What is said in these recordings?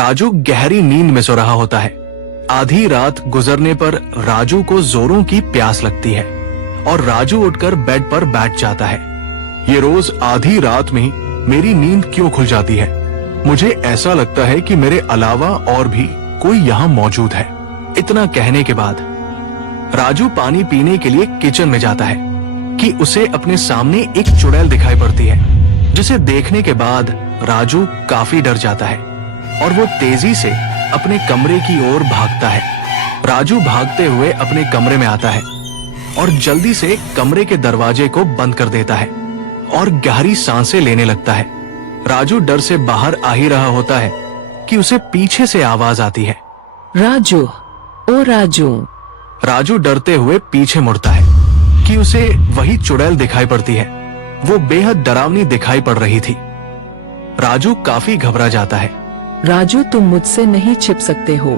राजू गहरी नींद में सो रहा होता है। आधी रात गुजरने पर राजू को जोरों की प्यास लगती है और राजू उठकर बेड पर बैठ जाता है। ये रोज आधी रात में ही मेरी नींद क्यों खुल जाती है? मुझे ऐसा लगता है कि मेरे अलावा और भी कोई यहाँ मौजूद है। इतना कहने के बाद राजू पानी पीने के लिए किचन में जाता है कि उसे अपने सामने एक चुड़ैल दिखाई पड़ती है, जिसे देखने के बाद राजू काफी डर जाता है और वो तेजी से अपने कमरे की ओर भागता है। राजू भागते हुए अपने कमरे में आता है और जल्दी से कमरे के दरवाजे को बंद कर देता है और गहरी सांसें लेने लगता है। राजू डर से बाहर आ ही रहा होता है कि उसे पीछे से आवाज आती है, राजू, ओ राजू। राजू डरते हुए पीछे मुड़ता है कि उसे वही चुड़ैल दिखाई पड़ती है। वो बेहद डरावनी दिखाई पड़ रही थी। राजू काफी घबरा जाता है। राजू, तुम मुझसे नहीं छिप सकते हो।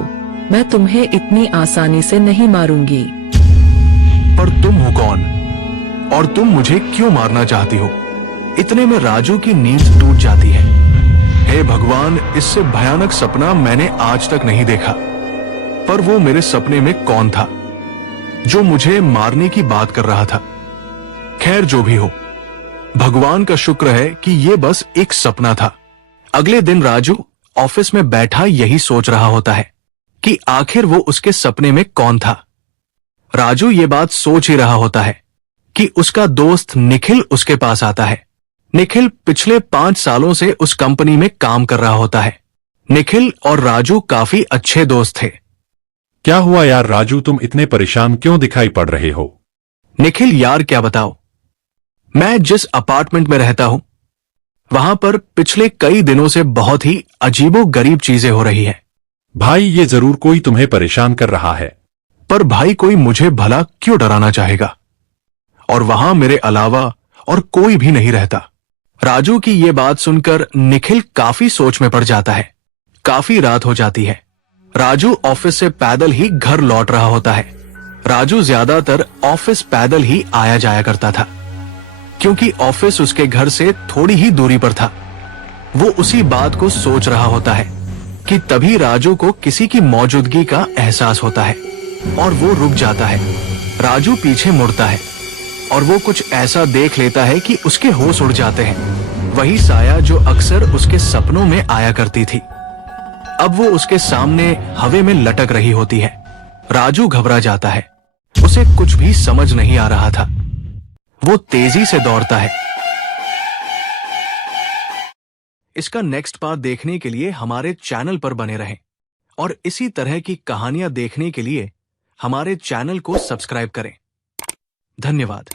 मैं तुम्हें इतनी आसानी से नहीं मारूंगी। पर तुम हो कौन और तुम मुझे क्यों मारना चाहती हो? इतने में राजू की नींद टूट जाती है। हे भगवान, इससे भयानक सपना मैंने आज तक नहीं देखा। पर वो मेरे सपने में कौन था जो मुझे मारने की बात कर रहा था? खैर, जो भी हो, भगवान का शुक्र है कि ये बस एक सपना था। अगले दिन राजू ऑफिस में बैठा यही सोच रहा होता है कि आखिर वो उसके सपने में कौन था। राजू ये बात सोच ही रहा होता है कि उसका दोस्त निखिल उसके पास आता है। निखिल पिछले 5 सालों से उस कंपनी में काम कर रहा होता है। निखिल और राजू काफी अच्छे दोस्त थे। क्या हुआ यार राजू, तुम इतने परेशान क्यों दिखाई पड़ रहे हो? निखिल, यार क्या बताओ, मैं जिस अपार्टमेंट में रहता हूं वहां पर पिछले कई दिनों से बहुत ही अजीबोगरीब चीजें हो रही है। भाई, ये जरूर कोई तुम्हें परेशान कर रहा है। पर भाई, कोई मुझे भला क्यों डराना चाहेगा? और वहां मेरे अलावा और कोई भी नहीं रहता। राजू की ये बात सुनकर निखिल काफी सोच में पड़ जाता है। काफी रात हो जाती है। राजू ऑफिस से पैदल ही घर लौट रहा होता है। राजू ज्यादातर ऑफिस पैदल ही आया जाया करता था, क्योंकि ऑफिस उसके घर से थोड़ी ही दूरी पर था। वो उसी बात को सोच रहा होता है कि तभी राजू को किसी की मौजूदगी का एहसास होता है और वो रुक जाता है। राजू पीछे मुड़ता है और वो कुछ ऐसा देख लेता है कि उसके होश उड़ जाते हैं। वही साया जो अक्सर उसके सपनों में आया करती थी, अब वो उसके सामने हवा में लटक रही होती है। राजू घबरा जाता है। उसे कुछ भी समझ नहीं आ रहा था। वो तेजी से दौड़ता है। इसका नेक्स्ट पार्ट देखने के लिए हमारे चैनल पर बने रहें और इसी तरह की कहानियां देखने के लिए हमारे चैनल को सब्सक्राइब करें। धन्यवाद।